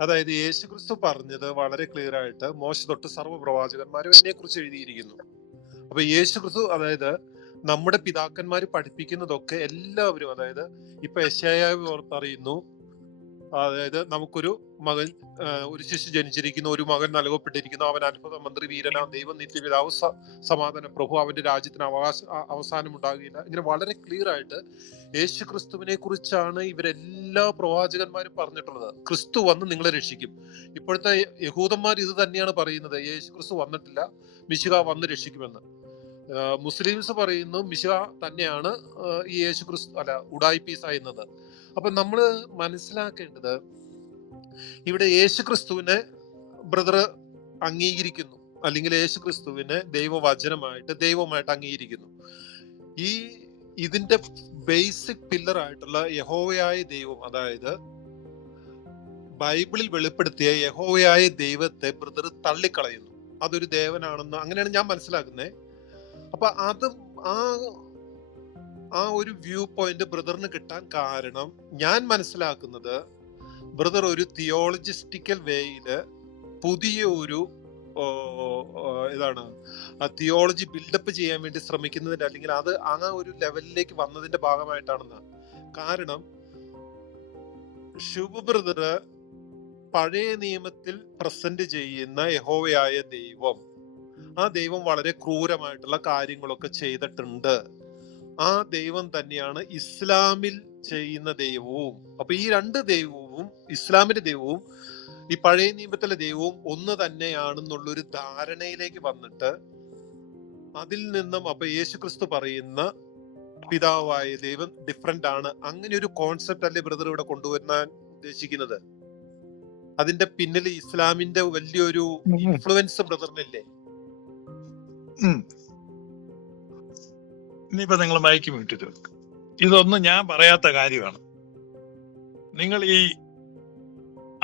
അതായത് യേശുക്രിസ്തു പറഞ്ഞത് വളരെ ക്ലിയർ ആയിട്ട് മോശ തൊട്ട് സർവ പ്രവാചകന്മാരും എന്നെ കുറിച്ച് എഴുതിയിരിക്കുന്നു. അപ്പൊ യേശുക്രിസ്തു അതായത് നമ്മുടെ പിതാക്കന്മാർ പഠിപ്പിക്കുന്നതൊക്കെ എല്ലാവരും അതായത് ഇപ്പൊ യശയാവ് പറയുന്നു അതായത് നമുക്കൊരു മകൻ ഒരു ശിശു ജനിച്ചിരിക്കുന്ന ഒരു മകൻ നൽകപ്പെട്ടിരിക്കുന്നു അവൻ അത്ഭുത മന്ത്രി വീരനാം ദൈവം നിത്യപിതാവ് സമാധാന പ്രഭു അവന്റെ രാജ്യത്തിന് അവകാശ അവസാനം ഉണ്ടാകുകയില്ല. ഇങ്ങനെ വളരെ ക്ലിയർ ആയിട്ട് യേശു ക്രിസ്തുവിനെ കുറിച്ചാണ് ഇവരെല്ലാ പ്രവാചകന്മാരും പറഞ്ഞിട്ടുള്ളത്. ക്രിസ്തു വന്ന് നിങ്ങളെ രക്ഷിക്കും. ഇപ്പോഴത്തെ യഹൂദന്മാർ ഇത് തന്നെയാണ് പറയുന്നത്. യേശു ക്രിസ്തു വന്നിട്ടില്ല മിശിക വന്ന് രക്ഷിക്കുമെന്ന്. മുസ്ലിംസ് പറയുന്നു മിശിക തന്നെയാണ് ഈ യേശു ക്രിസ്തു അല്ല ഉഡായി പീസ് ആയിരുന്നത് അപ്പൊ നമ്മൾ മനസ്സിലാക്കേണ്ടത് ഇവിടെ യേശു ക്രിസ്തുവിനെ ബ്രദർ അംഗീകരിക്കുന്നു. അല്ലെങ്കിൽ യേശു ക്രിസ്തുവിനെ ദൈവവചനമായിട്ട് ദൈവമായിട്ട് അംഗീകരിക്കുന്നു. ഈ ഇതിന്റെ ബേസിക് പില്ലർ ആയിട്ടുള്ള യഹോവയായ ദൈവം അതായത് ബൈബിളിൽ വെളിപ്പെടുത്തിയ യഹോവയായ ദൈവത്തെ ബ്രദർ തള്ളിക്കളയുന്നു. അതൊരു ദേവനാണെന്ന് അങ്ങനെയാണ് ഞാൻ മനസ്സിലാക്കുന്നത് അപ്പൊ അത് ആ ആ ഒരു വ്യൂ പോയിന്റ് ബ്രദറിന് കിട്ടാൻ കാരണം ഞാൻ മനസ്സിലാക്കുന്നത് ബ്രദർ ഒരു തിയോളജിസ്റ്റിക്കൽ വേയിൽ പുതിയ ഒരു ഇതാണ്. തിയോളജി ബിൽഡപ്പ് ചെയ്യാൻ വേണ്ടി ശ്രമിക്കുന്നതിന്റെ അല്ലെങ്കിൽ അത് ആ ഒരു ലെവലിലേക്ക് വന്നതിന്റെ ഭാഗമായിട്ടാണെന്ന്. കാരണം ശുഭ ബ്രദർ പഴയ നിയമത്തിൽ പ്രസന്റ് ചെയ്യുന്ന യഹോവയായ ദൈവം. ആ ദൈവം വളരെ ക്രൂരമായിട്ടുള്ള കാര്യങ്ങളൊക്കെ ചെയ്തിട്ടുണ്ട്. ആ ദൈവം തന്നെയാണ് ഇസ്ലാമിൽ ചെയ്യുന്ന ദൈവവും. അപ്പൊ ഈ രണ്ട് ദൈവവും ഇസ്ലാമിന്റെ ദൈവവും ഈ പഴയ നിയമത്തിലെ ദൈവവും ഒന്ന് തന്നെയാണെന്നുള്ളൊരു ധാരണയിലേക്ക് വന്നിട്ട് അതിൽ നിന്നും അപ്പൊ യേശുക്രിസ്തു പറയുന്ന പിതാവായ ദൈവം ഡിഫറെന്റ് ആണ്. അങ്ങനെ ഒരു കോൺസെപ്റ്റ് അല്ലേ ബ്രദർ ഇവിടെ കൊണ്ടുവരാൻ ഉദ്ദേശിക്കുന്നത്? അതിന്റെ പിന്നിൽ ഇസ്ലാമിന്റെ വലിയൊരു ഇൻഫ്ലുവൻസ് ബ്രദറിനില്ലേ. ഇനിയിപ്പോ നിങ്ങൾ മയക്കി വിട്ടിട്ട് തീർക്കും ഇതൊന്നും ഞാൻ പറയാത്ത കാര്യമാണ്. നിങ്ങൾ ഈ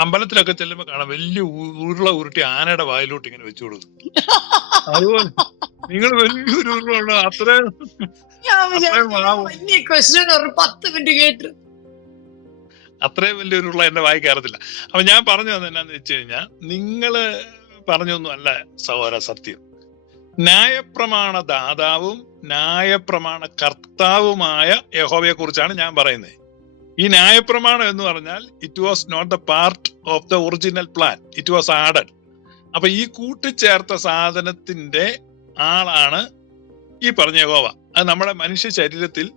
അമ്പലത്തിലൊക്കെ ചെല്ലുമ്പോ കാണാം വലിയ ഉരുള ഉരുട്ടി ആനയുടെ വായിലോട്ട് ഇങ്ങനെ വെച്ചു കൊടുക്കും. അതുപോലെ നിങ്ങൾ വലിയൊരു ഉരുള അത്ര അത്രയും അത്രയും വലിയ വലിയൊരു ഉരുള എന്റെ വായി കയറത്തില്ല. അപ്പൊ ഞാൻ പറഞ്ഞു തന്നെ എന്നാന്ന് വെച്ച് കഴിഞ്ഞാൽ നിങ്ങൾ പറഞ്ഞൊന്നും അല്ല സഹോദര സത്യം. ന്യായപ്രമാണ ദാതാവും ന്യായപ്രമാണ കർത്താവുമായ യഹോവയെ കുറിച്ചാണ് ഞാൻ പറയുന്നത് ഈ ന്യായപ്രമാണം എന്ന് പറഞ്ഞാൽ it was not the part of the original plan it was added അപ്പൊ ഈ കൂട്ടിച്ചേർത്ത സാധനത്തിന്റെ ആളാണ് ഈ പറഞ്ഞ യഹോവ. അത് നമ്മുടെ മനുഷ്യ ശരീരത്തിൽ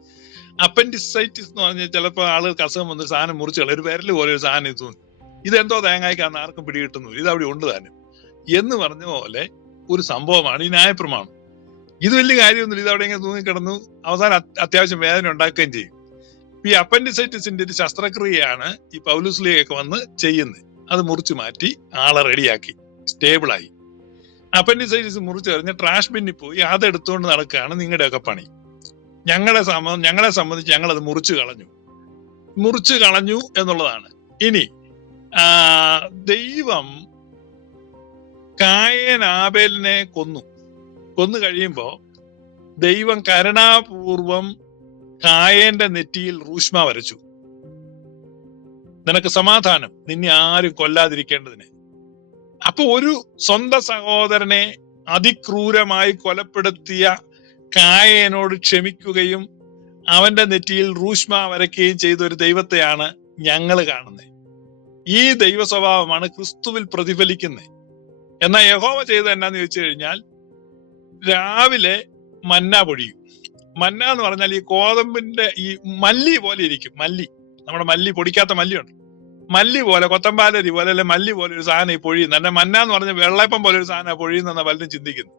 അപ്പൻഡിസൈറ്റിസ് എന്ന് പറഞ്ഞാൽ ചിലപ്പോൾ ആളുകൾക്ക് അസുഖം വന്ന് സാധനം മുറിച്ചു കളയും. ഒരു വിരൽ പോലെ ഒരു സാധനം തോന്നി. ഇതെന്തോ തേങ്ങായിക്കാന്ന് ആർക്കും പിടികിട്ടുന്നു. ഇത് അവിടെ ഉണ്ട് താനും എന്ന് പറഞ്ഞ പോലെ ഒരു സംഭവമാണ് ഈ ന്യായപ്രമാണം. ഇത് വലിയ കാര്യമൊന്നുമില്ല. ഇത് അവിടെ ഇങ്ങനെ തൂങ്ങിക്കിടന്നു അവസാനം അത്യാവശ്യം വേദന ഉണ്ടാക്കുകയും ചെയ്യും. ഈ അപ്പൻഡിസൈറ്റിസിന്റെ ഒരു ശസ്ത്രക്രിയയാണ് ഈ പൗലുസ്ലിയൊക്കെ വന്ന് ചെയ്യുന്നത്. അത് മുറിച്ചു മാറ്റി ആളെ റെഡിയാക്കി സ്റ്റേബിളായി. അപ്പൻഡിസൈറ്റിസ് മുറിച്ചു കഴിഞ്ഞ് ട്രാഷ് ബിന്നിൽ പോയി അതെടുത്തുകൊണ്ട് നടക്കുകയാണ് നിങ്ങളുടെയൊക്കെ പണി. ഞങ്ങളെ സംബന്ധം ഞങ്ങളെ സംബന്ധിച്ച് ഞങ്ങൾ അത് മുറിച്ചു കളഞ്ഞു. മുറിച്ചു കളഞ്ഞു എന്നുള്ളതാണ്. ഇനി ദൈവം കായൻ ആബേലിനെ കൊന്നു. കൊന്നു കഴിയുമ്പോ ദൈവം കരുണാപൂർവം കായന്റെ നെറ്റിയിൽ റൂഷ്മ വരച്ചു. നിനക്ക് സമാധാനം. നിന്നെ ആരും കൊല്ലാതിരിക്കേണ്ടതിന്. അപ്പൊ ഒരു സ്വന്തം സഹോദരനെ അതിക്രൂരമായി കൊലപ്പെടുത്തിയ കായനോട് ക്ഷമിക്കുകയും അവന്റെ നെറ്റിയിൽ റൂഷ്മ വരയ്ക്കുകയും ചെയ്ത ഒരു ദൈവത്തെയാണ് ഞങ്ങൾ കാണുന്നത്. ഈ ദൈവ സ്വഭാവമാണ് ക്രിസ്തുവിൽ പ്രതിഫലിക്കുന്നത്. എന്നാൽ യഹോവ ചെയ്തത് എന്നാന്ന് ചോദിച്ചു കഴിഞ്ഞാൽ രാവിലെ മന്ന പൊഴിയും. മന്ന എന്ന് പറഞ്ഞാൽ ഈ കോതമ്പിന്റെ ഈ മല്ലി പോലെ ഇരിക്കും മല്ലി. നമ്മുടെ മല്ലി പൊടിക്കാത്ത മല്ലിയുണ്ട് മല്ലി പോലെ കൊത്തമ്പാലരി പോലെ അല്ലെ മല്ലി പോലെ ഒരു സാധനം ഈ പൊഴിയുന്നത്. അല്ലെ മന്ന എന്ന് പറഞ്ഞ വെള്ളയപ്പം പോലെ ഒരു സാധനം പൊഴിയുന്ന പലരും ചിന്തിക്കുന്നു.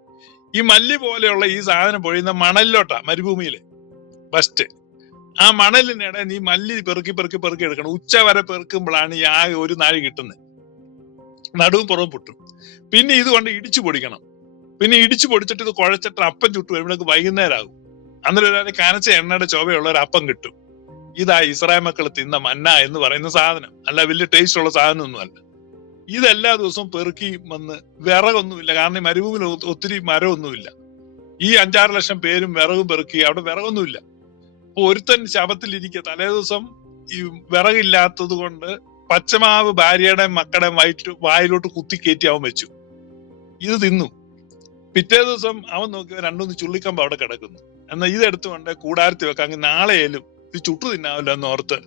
ഈ മല്ലി പോലെയുള്ള ഈ സാധനം പൊഴിയുന്ന മണലിലോട്ടാ മരുഭൂമിയിൽ. ഫസ്റ്റ് ആ മണലിനിടെ നീ മല്ലി പെറുക്കി പെറുക്കി പെറുക്കി എടുക്കണം. ഉച്ച വരെ പെറുക്കുമ്പോഴാണ് ഈ ആകെ ഒരു നാഴി കിട്ടുന്നത്. നടുവും പുറവും പൊട്ടും. പിന്നെ ഇത് കൊണ്ട് ഇടിച്ചു പൊടിക്കണം. പിന്നെ ഇടിച്ചു പൊടിച്ചിട്ട് ഇത് കുഴച്ചിട്ട് അപ്പം ചുട്ടു. വരുമ്പോഴേക്ക് വൈകുന്നേരം ആകും അന്നേരം ഒരാളെ കനച്ച എണ്ണയുടെ ചോവയുള്ള ഒരു അപ്പം കിട്ടും. ഇതാ ഇസ്രായേൽ മക്കൾ തിന്ന മന്ന എന്ന് പറയുന്ന സാധനം. അല്ല വലിയ ടേസ്റ്റ് ഉള്ള സാധനം ഒന്നുമല്ല ഇതെല്ലാ ദിവസവും പെറുക്കി വന്ന് വിറകൊന്നുമില്ല. കാരണം മരുഭൂമിയിൽ ഒത്തിരി മരമൊന്നുമില്ല. ഈ അഞ്ചാറ് ലക്ഷം പേരും വിറകും പെറുക്കി അവിടെ വിറകൊന്നുമില്ല. അപ്പൊ ഒരുത്തൻ ശവത്തിലിരിക്കുക. തലേ ദിവസം ഈ വിറകില്ലാത്തത് കൊണ്ട് പച്ചമാവ് ഭാര്യയുടെ മക്കളുടെ വയറ്റ് വായിലോട്ട് കുത്തിക്കയറ്റി അവൻ വെച്ചു. ഇത് തിന്നു. പിറ്റേ ദിവസം അവൻ നോക്കി രണ്ടുമൂന്ന് ചുള്ളിക്കമ്പ് അവിടെ കിടക്കുന്നു. എന്നാൽ ഇതെടുത്തുകൊണ്ട് കൂടാരത്തി വെക്കാം. അങ്ങ് നാളെയാലും ഇത് ചുട്ടു തിന്നാവില്ല എന്ന് ഓർത്ത്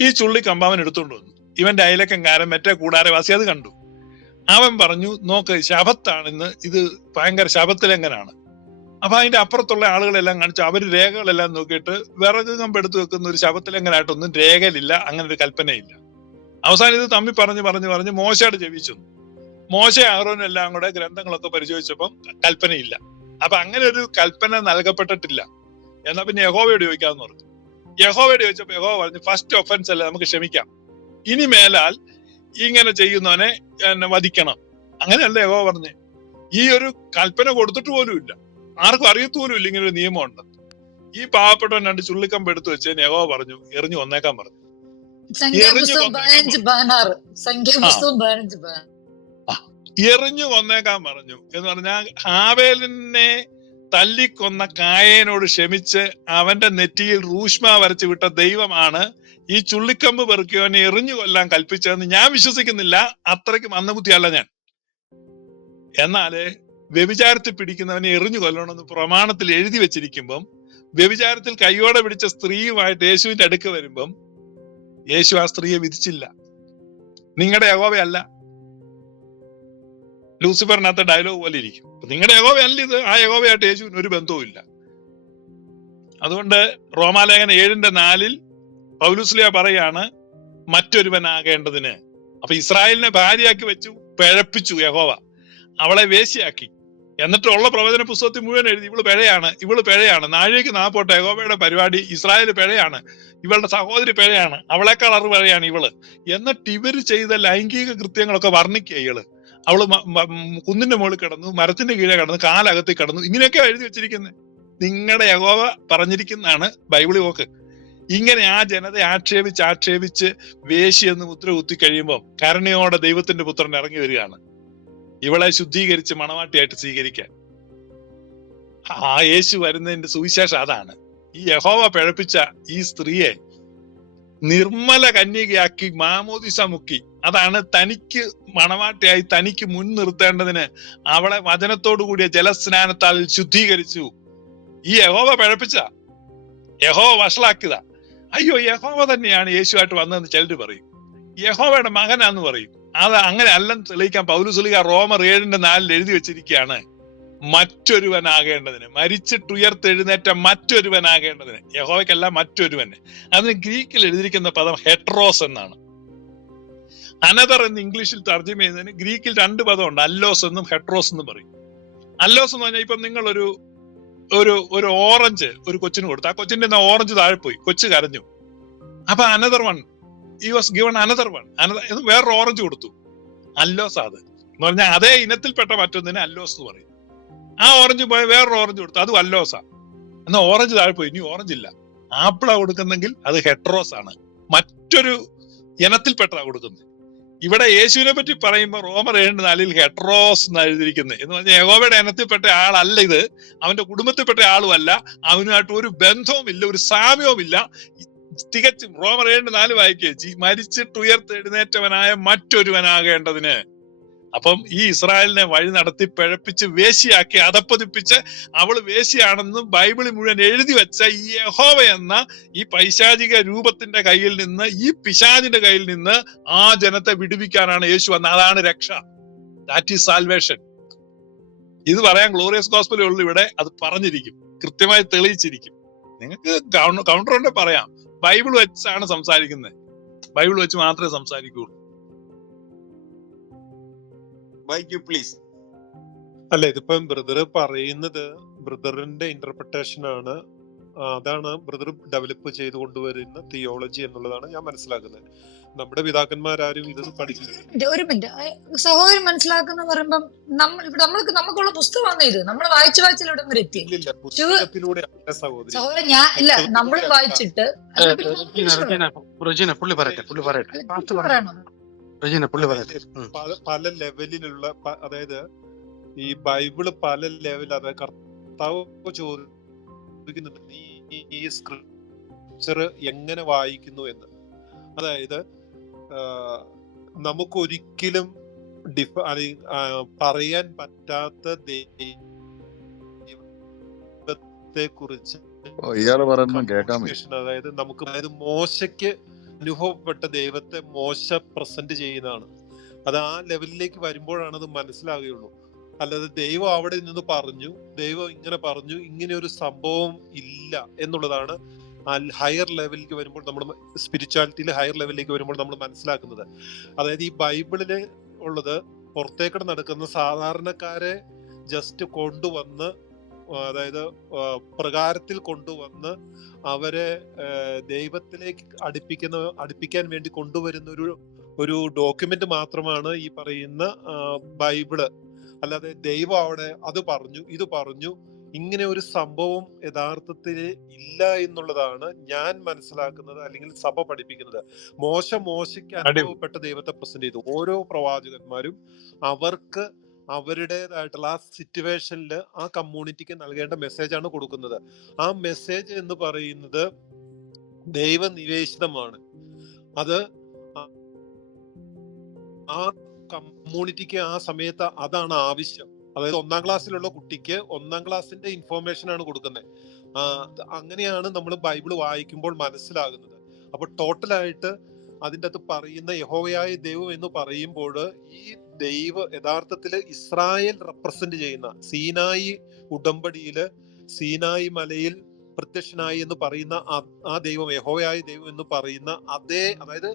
ഈ ചുള്ളിക്കമ്പ് അവൻ എടുത്തുകൊണ്ട് വന്നു. ഇവന്റെ അയലക്കങ്കാരൻ മറ്റേ കൂടാരവാസി അത് കണ്ടു. അവൻ പറഞ്ഞു നോക്ക് ശബത്താണിന്ന് ഇത് ഭയങ്കര ശബത്തിലെങ്ങനാണ് അപ്പൊ അതിന്റെ അപ്പുറത്തുള്ള ആളുകളെല്ലാം കാണിച്ചു. അവർ രേഖകളെല്ലാം നോക്കിയിട്ട് വിറക് കമ്പ് എടുത്തു വെക്കുന്ന ഒരു ശബത്തിലെങ്ങനായിട്ടൊന്നും രേഖയിലില്ല. അങ്ങനെ ഒരു കൽപ്പനയില്ല. അവസാനം ഇത് തമ്മി പറഞ്ഞു പറഞ്ഞു പറഞ്ഞ് മോശയുടെ ജപിച്ചു മോശ ആഹ്റോനും എല്ലാം കൂടെ ഗ്രന്ഥങ്ങളൊക്കെ പരിശോധിച്ചപ്പം കൽപ്പനയില്ല. അപ്പൊ അങ്ങനെ ഒരു കൽപ്പന നൽകപ്പെട്ടിട്ടില്ല. എന്നാ പിന്നെ യഹോവയോട് ചോദിക്കാന്ന് പറഞ്ഞു. യഹോവയോട് ചോദിച്ചപ്പോ യഹോവ പറഞ്ഞു ഫസ്റ്റ് ഒഫൻസ് അല്ല നമുക്ക് ക്ഷമിക്കാം. ഇനി മേലാൽ ഇങ്ങനെ ചെയ്യുന്നവനെ വധിക്കണം. അങ്ങനെയല്ല യഹോവ പറഞ്ഞു. ഈ ഒരു കൽപ്പന കൊടുത്തിട്ട് പോലും ഇല്ല. ആർക്കും അറിയത്തു പോലും ഇല്ല ഇങ്ങനെ ഒരു നിയമമുണ്ട് ഈ പാവപ്പെട്ടവൻ രണ്ട് ചുള്ളിക്കമ്പ് എടുത്തു വെച്ചതിന് യഹോവ പറഞ്ഞു എറിഞ്ഞു വന്നേക്കാൻ പറഞ്ഞു. എറിഞ്ഞു കൊന്നേക്കാൻ പറഞ്ഞു. എന്ന് പറഞ്ഞാൽ ഹാവേലിനെ തല്ലിക്കൊന്ന കായേനോട് ക്ഷമിച്ച് അവന്റെ നെറ്റിയിൽ റൂഷ്മ വരച്ചു വിട്ട ദൈവമാണ് ഈ ചുള്ളിക്കമ്പ് പെറുക്കിയവനെ എറിഞ്ഞു കൊല്ലാൻ കൽപ്പിച്ചതെന്ന് ഞാൻ വിശ്വസിക്കുന്നില്ല. അത്രയ്ക്ക് മന്ദബുദ്ധിയല്ല ഞാൻ. എന്നാൽ വ്യഭിചാരത്തിൽ പിടിക്കുന്നവനെ എറിഞ്ഞു കൊല്ലണമെന്ന് പ്രമാണത്തിൽ എഴുതി വെച്ചിരിക്കുമ്പം വ്യഭിചാരത്തിൽ കൈയോടെ പിടിച്ച സ്ത്രീയുമായിട്ട് യേശുവിന്റെ അടുക്ക് വരുമ്പം യേശു ആ സ്ത്രീയെ വിധിച്ചില്ല. നിങ്ങളുടെ യഹോവയല്ല. ലൂസിഫറിനകത്ത് ഡയലോഗ് പോലെ ഇരിക്കും. നിങ്ങളുടെ യഹോവയല്ല ഇത് ആ യഹോവയായിട്ട് യേശുവിന് ഒരു ബന്ധവും ഇല്ല. അതുകൊണ്ട് റോമാലേഖന ഏഴിന്റെ നാലിൽ പൗലുസ്ലിയ പറയാണ് മറ്റൊരുവനാകേണ്ടതിന്. അപ്പൊ ഇസ്രായേലിനെ ഭാര്യയാക്കി വെച്ചു പിഴപ്പിച്ചു യഹോവ. അവളെ വേശ്യയാക്കി. എന്നിട്ടുള്ള പ്രവചന പുസ്തകത്തിൽ മുഴുവൻ എഴുതി ഇവൾ പിഴയാണ് ഇവൾ പിഴയാണ്. നാഴികക്ക് നാപ്പോട്ടെ യഹോവയുടെ പരിപാടി ഇസ്രായേൽ പിഴയാണ് ഇവളുടെ സഹോദരി പിഴയാണ് അവളെക്കാൾ അറിവ് പിഴയാണ് ഇവൾ. എന്നിട്ട് ഇവർ ചെയ്ത ലൈംഗിക കൃത്യങ്ങളൊക്കെ വർണിക്കുക ഇയാൾ. അവൾ കുന്നിന്റെ മുകളിൽ കിടന്നു മരത്തിന്റെ കീഴെ കിടന്നു കാലകത്തിൽ കിടന്നു ഇങ്ങനെയൊക്കെ എഴുതി വെച്ചിരിക്കുന്നത് നിങ്ങളുടെ യഹോവ പറഞ്ഞിരിക്കുന്നതാണ് ബൈബിളി നോക്ക്. ഇങ്ങനെ ആ ജനതയെ ആക്ഷേപിച്ച് ആക്ഷേപിച്ച് വേശി എന്ന് മുദ്ര കുത്തി കഴിയുമ്പോൾ കരുണയോടെ ദൈവത്തിന്റെ പുത്രൻ ഇറങ്ങി വരികയാണ്. ഇവളെ ശുദ്ധീകരിച്ച് മണവാട്ടിയായിട്ട് സ്വീകരിക്കാൻ. ആ യേശു വരുന്നതിന്റെ സുവിശേഷം അതാണ്. ഈ യഹോവ പിഴപ്പിച്ച ഈ സ്ത്രീയെ നിർമ്മല കന്യകയാക്കി മാമോദിസ മുക്കി. അതാണ് തനിക്ക് മണവാട്ടിയായി തനിക്ക് മുൻ നിർത്തേണ്ടതിന് അവളെ വചനത്തോടു കൂടിയ ജലസ്നാനത്താൽ ശുദ്ധീകരിച്ചു. ഈ യഹോവ പിഴപ്പിച്ച യഹോവ വഷളാക്കിയതാ. അയ്യോ യഹോവ തന്നെയാണ് യേശുവായിട്ട് വന്നതെന്ന് ചിലര് പറയും. യഹോവയുടെ മകനാന്ന് പറയും. അത് അങ്ങനെ അല്ലെന്ന് തെളിയിക്കാൻ പൗലുസുലിക റോമർ ഏഴിന്റെ നാലിൽ എഴുതി വെച്ചിരിക്കുകയാണ്. മറ്റൊരുവനാകേണ്ടതിന്. മരിച്ചിട്ടുയർത്തെഴുന്നേറ്റ മറ്റൊരുവനാകേണ്ടതിന്. യഹോവയ്ക്കല്ല മറ്റൊരുവന്. അതിന് ഗ്രീക്കിൽ എഴുതിയിരിക്കുന്ന പദം ഹെട്രോസ് എന്നാണ്. അനദർ എന്ന് ഇംഗ്ലീഷിൽ തർജമ ചെയ്യുന്നതിന് ഗ്രീക്കിൽ രണ്ട് പദമുണ്ട്. അല്ലോസ് എന്നും ഹെട്രോസ് എന്നും പറയും. അല്ലോസ് എന്ന് പറഞ്ഞാൽ ഇപ്പം നിങ്ങൾ ഒരു ഒരു ഒരു ഓറഞ്ച് ഒരു കൊച്ചിന് കൊടുത്തു. ആ കൊച്ചിന്റെ ഓറഞ്ച് താഴെ പോയി. കൊച്ചു കരഞ്ഞു. അപ്പൊ another one. He was given another one another വേറൊരു ഓറഞ്ച് കൊടുത്തു. അല്ലോസ് അത്. എന്ന് പറഞ്ഞാൽ അതേ ഇനത്തിൽപ്പെട്ട മറ്റൊന്നിനെ അല്ലോസ് എന്ന് പറയും. ആ ഓറഞ്ച് പോയ വേറൊരു ഓറഞ്ച് കൊടുത്തു. അത് അല്ലോസാ എന്നാൽ ഓറഞ്ച് താഴെ പോയി. ഇനി ഓറഞ്ച് ഇല്ല. ആപ്പിളാ കൊടുക്കുന്നെങ്കിൽ അത് ഹെട്രോസ് ആണ്. മറ്റൊരു ഇനത്തിൽപ്പെട്ടതാ കൊടുക്കുന്നത്. ഇവിടെ യേശുവിനെ പറ്റി പറയുമ്പോൾ റോമർ ഏഴ് നാലിൽ ഹെട്രോസ് എന്ന് എഴുതിയിരിക്കുന്നത്. എന്ന് പറഞ്ഞാൽ യഹോവയുടെ ഇനത്തിൽപ്പെട്ട ആളല്ല ഇത്. അവന്റെ കുടുംബത്തിൽപ്പെട്ട ആളുമല്ല. അവനുമായിട്ട് ഒരു ബന്ധവും ഇല്ല ഒരു സാമ്യവുമില്ല. തികച്ചും റോമർ ഏഴ് നാല് വായിക്കേ മരിച്ചിട്ട് ഉയർത്തെഴുന്നേറ്റവനായ മറ്റൊരുവനാകേണ്ടതിന്. അപ്പം ഈ ഇസ്രായേലിനെ വഴി നടത്തി പിഴപ്പിച്ച് വേശിയാക്കി അതപ്പതിപ്പിച്ച് അവൾ വേശിയാണെന്ന് ബൈബിളിൽ മുഴുവൻ എഴുതി വെച്ച ഈ യഹോവ എന്ന ഈ പൈശാചിക രൂപത്തിന്റെ കയ്യിൽ നിന്ന് ഈ പിശാചിന്റെ കയ്യിൽ നിന്ന് ആ ജനത്തെ വിടുവിക്കാനാണ് യേശു വന്നത് അതാണ് രക്ഷ. ദാറ്റ് ഈസ് സാൽവേഷൻ ഇത് പറയാൻ ഗ്ലോറിയസ് ഗോസ്പലേ ഇവിടെ അത് പറഞ്ഞിരിക്കും. കൃത്യമായി തെളിയിച്ചിരിക്കും. നിങ്ങൾക്ക് കൗണ്ടർ കൊണ്ട് പറയാം. ബൈബിൾ വെച്ചാണ് സംസാരിക്കുന്നത്. ബൈബിൾ വെച്ച് മാത്രമേ സംസാരിക്കുള്ളൂ. പ്ലീസ് അല്ല ഇതിപ്പം ബ്രദർ പറയുന്നത് ബ്രദറിന്റെ ഇന്റർപ്രിട്ടേഷൻ ആണ്. അതാണ് ബ്രദർ ഡെവലപ്പ് ചെയ്ത് കൊണ്ടുവരുന്ന തിയോളജി എന്നുള്ളതാണ് ഞാൻ മനസ്സിലാക്കുന്നത്. നമ്മുടെ പിതാക്കന്മാരാരും ഇത് പഠിക്കുന്നത് ഒരു മിനിറ്റ്. സഹോദരൻ മനസ്സിലാക്കുന്ന പറയുമ്പം നമ്മൾ ഇവിടെ നമ്മൾക്ക് നമുക്കുള്ള പുസ്തകമാണ് ഇത്. നമ്മൾ വായിച്ചു വായിച്ചാൽ ഇവിടെ വരെ എത്തി സഹോദരൻ ഞാൻ ഇല്ല നമ്മൾ വായിച്ചിട്ട് പുള്ളി പറയട്ടെ പുള്ളി പറയട്ടെ. പല- ലെവലിലുള്ള അതായത് ഈ ബൈബിൾ പല ലെവലിൽ അതായത് കർത്താവ് ചോദിക്കുന്നുണ്ട് നീ ഈ- സ്ക്രിപ്ചർ എങ്ങനെ വായിക്കുന്നു എന്ന്. അതായത് നമുക്കൊരിക്കലും ഡിഫ പറയാൻ പറ്റാത്ത ദൈവത്തെ കുറിച്ച് അതായത് നമുക്ക് അതായത് മോശയ്ക്ക് അനുഭവപ്പെട്ട ദൈവത്തെ മോശ പ്രസന്റ് ചെയ്യുന്നതാണ്. അത് ആ ലെവലിലേക്ക് വരുമ്പോഴാണ് അത് മനസ്സിലാകുകയുള്ളൂ. അല്ലാതെ ദൈവം അവിടെ നിന്ന് പറഞ്ഞു ദൈവം ഇങ്ങനെ പറഞ്ഞു ഇങ്ങനെ ഒരു സംഭവം ഇല്ല എന്നുള്ളതാണ് ഹയർ ലെവലിലേക്ക് വരുമ്പോൾ നമ്മൾ സ്പിരിച്വാലിറ്റിയിൽ ഹയർ ലെവലിലേക്ക് വരുമ്പോൾ നമ്മൾ മനസ്സിലാക്കുന്നത്. അതായത് ഈ ബൈബിളിൽ ഉള്ളത് പുറത്തേക്കട നടക്കുന്ന സാധാരണക്കാരെ ജസ്റ്റ് കൊണ്ടുവന്ന് അതായത് പ്രകാരത്തിൽ കൊണ്ടുവന്ന് അവരെ ദൈവത്തിലേക്ക് അടുപ്പിക്കുന്ന അടുപ്പിക്കാൻ വേണ്ടി കൊണ്ടുവരുന്ന ഒരു ഒരു ഡോക്യുമെന്റ് മാത്രമാണ് ഈ പറയുന്ന ബൈബിൾ. അല്ലാതെ ദൈവം അവിടെ അത് പറഞ്ഞു ഇത് പറഞ്ഞു. ഇങ്ങനെ ഒരു സംഭവം യഥാർത്ഥത്തിൽ ഇല്ല എന്നുള്ളതാണ് ഞാൻ മനസ്സിലാക്കുന്നത് അല്ലെങ്കിൽ സഭ പഠിപ്പിക്കുന്നത്. മോശ മോശയ്ക്ക് അനുഭവപ്പെട്ട ദൈവത്തെ പ്രസന്റ് ചെയ്തു. ഓരോ പ്രവാചകന്മാരും അവർക്ക് അവരുടേതായിട്ടുള്ള ആ സിറ്റുവേഷനിൽ ആ കമ്മ്യൂണിറ്റിക്ക് നൽകേണ്ട മെസ്സേജ് ആണ് കൊടുക്കുന്നത്. ആ മെസ്സേജ് എന്ന് പറയുന്നത് ദൈവനിവേശിതമാണ്. അത് ആ- കമ്മ്യൂണിറ്റിക്ക് ആ സമയത്ത് അതാണ് ആവശ്യം. അതായത് ഒന്നാം ക്ലാസ്സിലുള്ള കുട്ടിക്ക് ഒന്നാം ക്ലാസ്സിന്റെ ഇൻഫോർമേഷൻ ആണ് കൊടുക്കുന്നത് അങ്ങനെയാണ് നമ്മൾ ബൈബിൾ വായിക്കുമ്പോൾ മനസ്സിലാകുന്നത്. അപ്പൊ ടോട്ടലായിട്ട് അതിന്റെ അകത്ത് പറയുന്ന യഹോവയായ ദൈവം എന്ന് പറയുമ്പോൾ ഈ ദൈവ യഥാർത്ഥത്തിൽ ഇസ്രായേൽ റെപ്രസെന്റ് ചെയ്യുന്ന സീനായി ഉടമ്പടിയിൽ സീനായി മലയിൽ പ്രത്യക്ഷനായി എന്ന് പറയുന്ന ആ ദൈവം യഹോവയായ ദൈവം എന്ന് പറയുന്ന അതേ അതായത്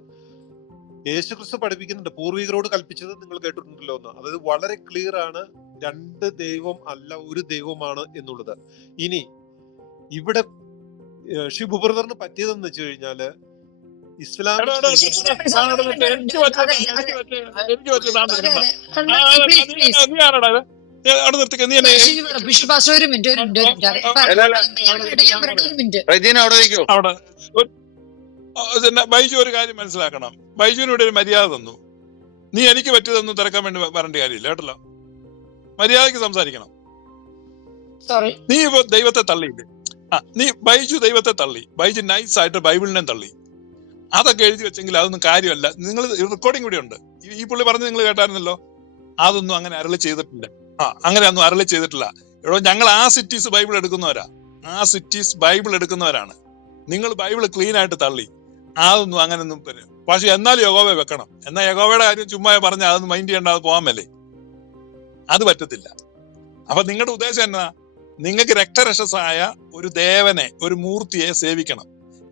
യേശുക്രിസ്തു പഠിപ്പിക്കുന്നുണ്ട്. പൂർവികരോട് കൽപ്പിച്ചത് നിങ്ങൾ കേട്ടിട്ടുണ്ടല്ലോ എന്ന്. അതായത് വളരെ ക്ലിയർ ആണ് രണ്ട് ദൈവം അല്ല ഒരു ദൈവമാണ് എന്നുള്ളത്. ഇനി ഇവിടെ ശിവഭൂപ്രദറിന് ഷിബു ബ്രദറിന് പറ്റിയതെന്ന് വെച്ച് കഴിഞ്ഞാൽ ഇസ്ലാം? അവിടെ. പിന്നെ ബൈജു ഒരു കാര്യം മനസ്സിലാക്കണം. ബൈജുവിന് ഇവിടെ ഒരു മര്യാദ തന്നു. നീ എനിക്ക് പറ്റിയതൊന്നും തിരക്കാൻ വേണ്ടി വരേണ്ട കാര്യമില്ല കേട്ടല്ലോ? മര്യാദയ്ക്ക് സംസാരിക്കണം. നീ ഇപ്പൊ ദൈവത്തെ തള്ളിയില്ലേ ആ നീ ബൈജു ദൈവത്തെ തള്ളി. ബൈജു നൈസ് ആയിട്ട് ബൈബിളിനെ തള്ളി. അതൊക്കെ എഴുതി വെച്ചെങ്കിൽ അതൊന്നും കാര്യമല്ല. നിങ്ങൾ റെക്കോർഡിംഗ് കൂടി ഉണ്ട്. ഈ- ഈ പുള്ളി പറഞ്ഞ് നിങ്ങൾ കേട്ടായിരുന്നല്ലോ? അതൊന്നും അങ്ങനെ അരളി ചെയ്തിട്ടില്ല. ആ അങ്ങനെ ഒന്നും അരളി ചെയ്തിട്ടില്ല. എടോ ഞങ്ങൾ ആ സിറ്റീസ് ബൈബിൾ എടുക്കുന്നവരാ. ആ സിറ്റീസ് ബൈബിൾ എടുക്കുന്നവരാണ്. നിങ്ങൾ ബൈബിൾ ക്ലീൻ ആയിട്ട് തള്ളി. അതൊന്നും അങ്ങനെ ഒന്നും പിന്നെ പക്ഷെ എന്നാലും യഗോവ വെക്കണം. എന്നാൽ യഗോവയുടെ കാര്യം ചുമ്മാ പറഞ്ഞ അതൊന്നും മൈൻഡ് ചെയ്യേണ്ട അത് പോകാൻ മേലേ. അത് പറ്റത്തില്ല. അപ്പൊ നിങ്ങളുടെ ഉദ്ദേശം എന്നാ? നിങ്ങൾക്ക് രക്തരക്ഷസായ ഒരു ദേവനെ ഒരു മൂർത്തിയെ സേവിക്കണം.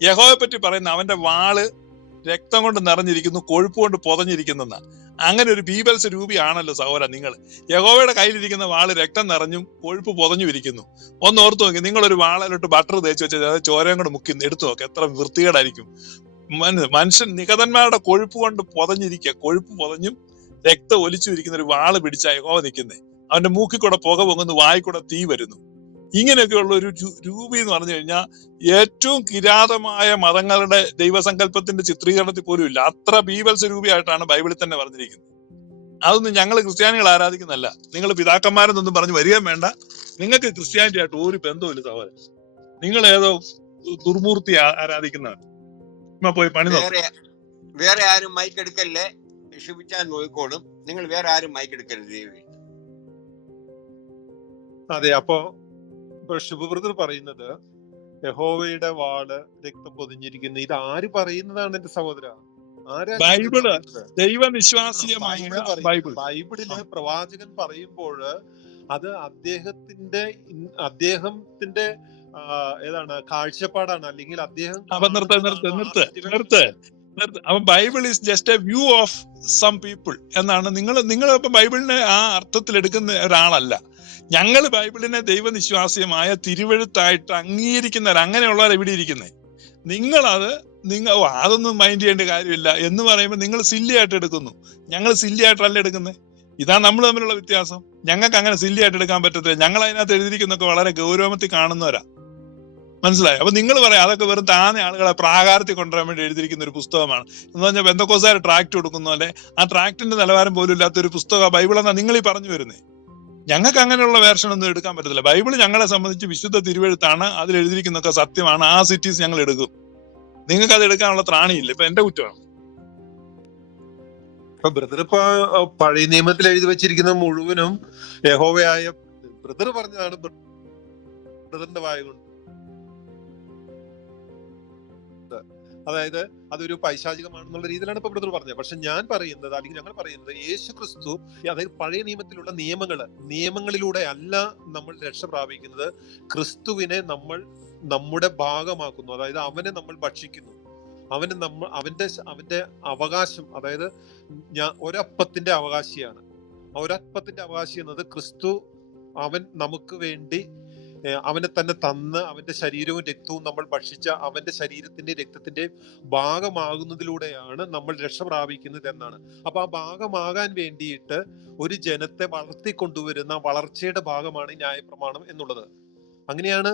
യഹോയെ പറ്റി പറയുന്ന അവന്റെ വാൾ രക്തം കൊണ്ട് നിറഞ്ഞിരിക്കുന്നു കൊഴുപ്പ് കൊണ്ട് പൊതഞ്ഞിരിക്കുന്നെന്ന. അങ്ങനെ ഒരു ബീബൽസ് രൂപിയാണല്ലോ സഹോദര നിങ്ങൾ. യഹോവയുടെ കയ്യിലിരിക്കുന്ന വാൾ രക്തം നിറഞ്ഞും കൊഴുപ്പ് പൊതഞ്ഞും ഇരിക്കുന്നു. ഒന്ന് ഓർത്തു നോക്കി നിങ്ങളൊരു വാളിലോട്ട് ബട്ടർ തേച്ച് വെച്ചാൽ ചോരയും കൂടെ മുക്കി എടുത്തു നോക്കി എത്ര വൃത്തികേടായിരിക്കും. മനുഷ്യൻ നികതന്മാരുടെ കൊഴുപ്പ് കൊണ്ട് പൊതഞ്ഞിരിക്കുക. കൊഴുപ്പ് പൊതഞ്ഞും രക്തം ഒലിച്ചു ഇരിക്കുന്ന ഒരു വാൾ പിടിച്ച യഹോവ നിൽക്കുന്നേ. അവന്റെ മൂക്കിൽ കൂടെ പുക പൊങ്ങുന്നു വായി കൂടെ തീ വരുന്നു. ഇങ്ങനെയൊക്കെയുള്ള ഒരു രൂപി എന്ന് പറഞ്ഞു കഴിഞ്ഞാൽ ഏറ്റവും കിരാതമായ മതങ്ങളുടെ ദൈവസങ്കല്പത്തിന്റെ ചിത്രീകരണത്തിൽ പോലും ഇല്ല. അത്ര ബീബൽസ് രൂപിയായിട്ടാണ് ബൈബിളിൽ തന്നെ പറഞ്ഞിരിക്കുന്നത്. അതൊന്നും ഞങ്ങൾ ക്രിസ്ത്യാനികൾ ആരാധിക്കുന്നല്ല നിങ്ങൾ പിതാക്കന്മാരെന്നൊന്നും പറഞ്ഞു വരികയും വേണ്ട. നിങ്ങൾക്ക് ക്രിസ്ത്യാനിറ്റി ആയിട്ട് ഒരു ബന്ധവുമില്ല സഹോദരൻ. നിങ്ങൾ ഏതോ ദുർമൂർത്തി ആരാധിക്കുന്നതാണ്. പോയി പണി വേറെ വേറെ ആരും മൈക്ക് എടുക്കല്ലേ? ക്ഷമിച്ചാൻ നോക്കോളും നിങ്ങൾ വേറെ ആരും മൈക്ക് എടുക്കരുത് ദേവി. അതെ അപ്പോ ഇപ്പൊ ശുഭബ്രദർ പറയുന്നത് യഹോവയുടെ വാൾ രക്തം പൊതിഞ്ഞിരിക്കുന്നു. ഇത് ആര് പറയുന്നതാണ് എന്റെ സഹോദര? ബൈബിൾ പറയും. ബൈബിൾ ബൈബിളിൽ പ്രവാചകൻ പറയുമ്പോൾ അത് അദ്ദേഹത്തിന്റെ അദ്ദേഹത്തിന്റെ ഏതാണ്? കാഴ്ചപ്പാടാണ്. അല്ലെങ്കിൽ അദ്ദേഹം അപ്പൊ നിർത്ത് നിർത്ത് നിർത്ത് നിർത്ത് അപ്പൊ Bible is just a view of some people എന്നാണ്. നിങ്ങൾ നിങ്ങൾ ഇപ്പൊ ബൈബിളിനെ ആ അർത്ഥത്തിൽ എടുക്കുന്ന ഒരാളല്ല. ഞങ്ങൾ ബൈബിളിനെ ദൈവനിശ്വാസ്യമായ തിരുവഴുത്തായിട്ട് അംഗീകരിക്കുന്നവർ അങ്ങനെയുള്ളവർ എവിടെ ഇരിക്കുന്നത് നിങ്ങളത് നിങ്ങൾ അതൊന്നും മൈൻഡ് ചെയ്യേണ്ട കാര്യമില്ല എന്ന് പറയുമ്പോൾ നിങ്ങൾ സില്ലി ആയിട്ട് എടുക്കുന്നു. ഞങ്ങൾ സില്ലി ആയിട്ടല്ല എടുക്കുന്നത് ഇതാ നമ്മൾ തമ്മിലുള്ള വ്യത്യാസം. ഞങ്ങൾക്ക് അങ്ങനെ സില്ലി ആയിട്ട് എടുക്കാൻ പറ്റത്തില്ല. ഞങ്ങൾ അതിനകത്ത് എഴുതിയിരിക്കുന്നൊക്കെ വളരെ ഗൗരവത്തിൽ കാണുന്നവരാ. മനസ്സിലായോ? അപ്പൊ നിങ്ങൾ പറയാം അതൊക്കെ വെറും താനെ ആളുകളെ പ്രാകാരത്തിൽ കൊണ്ടുവരാൻ വേണ്ടി എഴുതിയിരിക്കുന്ന ഒരു പുസ്തകമാണ്. എന്ന് പറഞ്ഞാൽ ബന്ധക്കോസാർ ട്രാക്ട് കൊടുക്കുന്ന പോലെ ആ ട്രാക്ടിന്റെ നിലവാരം പോലും ഇല്ലാത്ത ഒരു പുസ്തകം ബൈബിൾ എന്നാ നിങ്ങൾ ഈ പറഞ്ഞു വരുന്നത് ഞങ്ങൾക്ക് അങ്ങനെയുള്ള വേർഷൻ ഒന്നും എടുക്കാൻ പറ്റത്തില്ല. ബൈബിൾ ഞങ്ങളെ സംബന്ധിച്ച് വിശുദ്ധ തിരുവഴുത്താണ് അതിൽ എഴുതിയിരിക്കുന്നൊക്കെ സത്യമാണ്. ആ സിറ്റീസ് ഞങ്ങൾ എടുക്കും. നിങ്ങൾക്ക് അത് എടുക്കാനുള്ള ത്രാണിയില്ല. ഇപ്പൊ എന്റെ കുറ്റമാണ്. ഇപ്പൊ ബ്രദർ ഇപ്പൊ പഴയ നിയമത്തിൽ എഴുതി വെച്ചിരിക്കുന്ന മുഴുവനും യഹോവയായ ബ്രദർ പറഞ്ഞതാണ് ബ്രദറിന്റെ വായ കൊണ്ട് അതായത് അതൊരു പൈശാചികമാണെന്നുള്ള രീതിയിലാണ് ഇപ്പൊ ബ്രദർ പറഞ്ഞത്. പക്ഷെ ഞാൻ പറയുന്നത് അല്ലെങ്കിൽ ഞങ്ങൾ പറയുന്നത് യേശു ക്രിസ്തു അതായത് പഴയ നിയമത്തിലുള്ള നിയമങ്ങൾ നിയമങ്ങളിലൂടെ അല്ല നമ്മൾ രക്ഷ പ്രാപിക്കുന്നത് ക്രിസ്തുവിനെ നമ്മൾ നമ്മുടെ ഭാഗമാക്കുന്നു. അതായത് അവനെ നമ്മൾ ഭക്ഷിക്കുന്നു. അവന് നമ്മ അവന്റെ അവന്റെ അവകാശം അതായത് ഞാൻ ഒരപ്പത്തിന്റെ അവകാശിയാണ്. ഒരപ്പത്തിന്റെ അവകാശി എന്നത് ക്രിസ്തു അവൻ നമുക്ക് വേണ്ടി അവനെ തന്നെ തന്ന് അവന്റെ ശരീരവും രക്തവും നമ്മൾ ഭക്ഷിച്ച അവന്റെ ശരീരത്തിന്റെ രക്തത്തിന്റെ ഭാഗമാകുന്നതിലൂടെയാണ് നമ്മൾ രക്ഷ പ്രാപിക്കുന്നത് എന്നാണ്. അപ്പൊ ആ ഭാഗമാകാൻ വേണ്ടിയിട്ട് ഒരു ജനത്തെ വളർത്തിക്കൊണ്ടുവരുന്ന വളർച്ചയുടെ ഭാഗമാണ് ന്യായപ്രമാണം എന്നുള്ളത്. അങ്ങനെയാണ്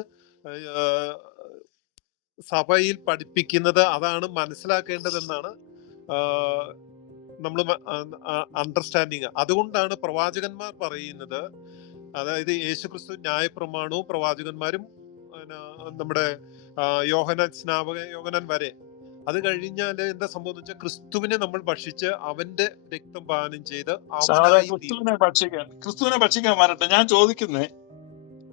സഭയിൽ പഠിപ്പിക്കുന്നത് അതാണ് മനസ്സിലാക്കേണ്ടതെന്നാണ് നമ്മൾ അണ്ടർസ്റ്റാൻഡിങ് അതുകൊണ്ടാണ് പ്രവാചകന്മാർ പറയുന്നത് അതായത് യേശുക്രിസ്തു ന്യായപ്രമാണവും പ്രവാചകന്മാരും നമ്മുടെ യോഹന യോഹനാൻ സ്നാപക യോഹനാൻ വരെ. അത് കഴിഞ്ഞാൽ എന്താ സംഭവം വെച്ചാൽ ക്രിസ്തുവിനെ നമ്മൾ ഭക്ഷിച്ച് അവന്റെ രക്തം പാനം ചെയ്ത്. ക്രിസ്തുവിനെ ഭക്ഷിക്കാൻ ക്രിസ്തുവിനെ ഭക്ഷിക്കാൻ വരട്ടെ. ഞാൻ ചോദിക്കുന്നേ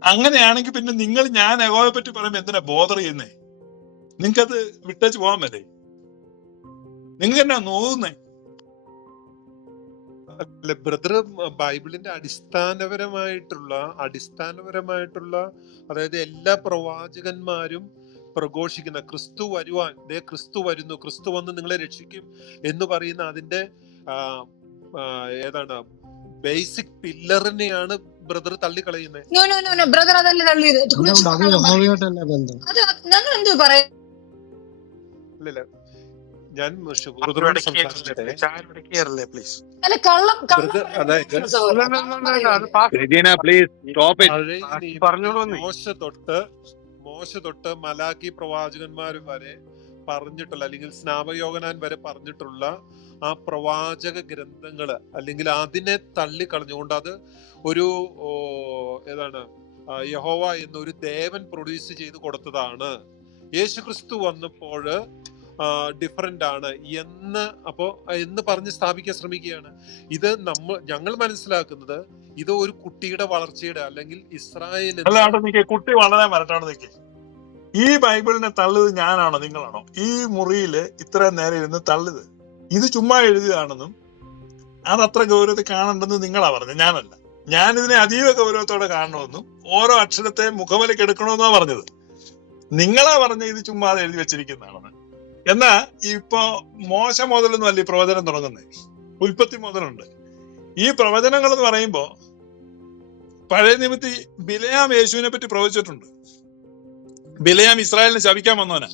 അങ്ങനെയാണെങ്കിൽ പിന്നെ നിങ്ങൾ ഞാൻ എഗോയെ പറ്റി പറയുമ്പോൾ എന്തിനാ ബോധർ ചെയ്യുന്നേ? നിങ്ങൾക്കത് വിട്ടേച്ച് പോകാൻ മതി നിങ്ങൾക്ക് എന്നാ നോക്കുന്നേ? അല്ല ബ്രദർ ബൈബിളിന്റെ അടിസ്ഥാനപരമായിട്ടുള്ള അടിസ്ഥാനപരമായിട്ടുള്ള അതായത് എല്ലാ പ്രവാചകന്മാരും പ്രഘോഷിക്കുന്ന ക്രിസ്തു വരുവാൻ ദേ ക്രിസ്തു വരുന്നു ക്രിസ്തു വന്ന് നിങ്ങളെ രക്ഷിക്കും എന്ന് പറയുന്ന അതിന്റെ ഏതാണ് ബേസിക് പില്ലറിനെയാണ് brother തള്ളിക്കളയുന്നത്. No no no no brother അതല്ല തള്ളിയത് ഞങ്ങൾ എന്തു പറയാ? ഞാൻ അല്ല കള്ളം മോശ തൊട്ട് മോശ തൊട്ട് മലാക്കി പ്രവാചകന്മാർ വരെ പറഞ്ഞിട്ടുള്ള അല്ലെങ്കിൽ സ്നാപയോഗനാൻ വരെ പറഞ്ഞിട്ടുള്ള ആ പ്രവാചക ഗ്രന്ഥങ്ങൾ അല്ലെങ്കിൽ അതിനെ തള്ളിക്കളഞ്ഞുകൊണ്ട് അത് ഒരു ഏതാണ് യഹോവ എന്നൊരു ദേവൻ പ്രൊഡ്യൂസ് ചെയ്ത് കൊടുത്തതാണ്. യേശുക്രിസ്തു വന്നപ്പോൾ ഡിഫറെന്റ് ആണ് എന്ന് അപ്പോ എന്ന് പറഞ്ഞ് സ്ഥാപിക്കാൻ ശ്രമിക്കുകയാണ്. ഇത് നമ്മൾ ഞങ്ങൾ മനസ്സിലാക്കുന്നത് ഇത് ഒരു കുട്ടിയുടെ വളർച്ചയുടെ അല്ലെങ്കിൽ അവിടെ കുട്ടി വളരെ വരട്ടെ അവിടെ ഈ ബൈബിളിനെ തള്ളിത് ഞാനാണോ നിങ്ങളാണോ? ഈ മുറിയിൽ ഇത്രയും നേരം ഇരുന്ന് തള്ളിത് ഇത് ചുമ്മാ എഴുതിയതാണെന്നും അത് അത്ര ഗൗരവത്തിൽ കാണണ്ടെന്ന് നിങ്ങളാ പറഞ്ഞത്. ഞാനല്ല. ഇതിനെ അതീവ ഗൗരവത്തോടെ കാണണമെന്നും ഓരോ അക്ഷരത്തെ മുഖവലക്കെടുക്കണമെന്നാ പറഞ്ഞത്. നിങ്ങളാ പറഞ്ഞ ഇത് ചുമ്മാതെ എഴുതി വെച്ചിരിക്കുന്നതാണെന്ന് എന്നാ ഇപ്പൊ മോശ മുതലൊന്നും അല്ല ഈ പ്രവചനം തുടങ്ങുന്നത് ഉൽപ്പത്തി മുതലുണ്ട്. ഈ പ്രവചനങ്ങൾ എന്ന് പറയുമ്പോ പഴയ നിമിത്തി ബിലയാം യേശുവിനെ പറ്റി പ്രവചിച്ചിട്ടുണ്ട്. ബിലയാം ഇസ്രായേലിനെ ശപിക്കാൻ വന്നവനാ.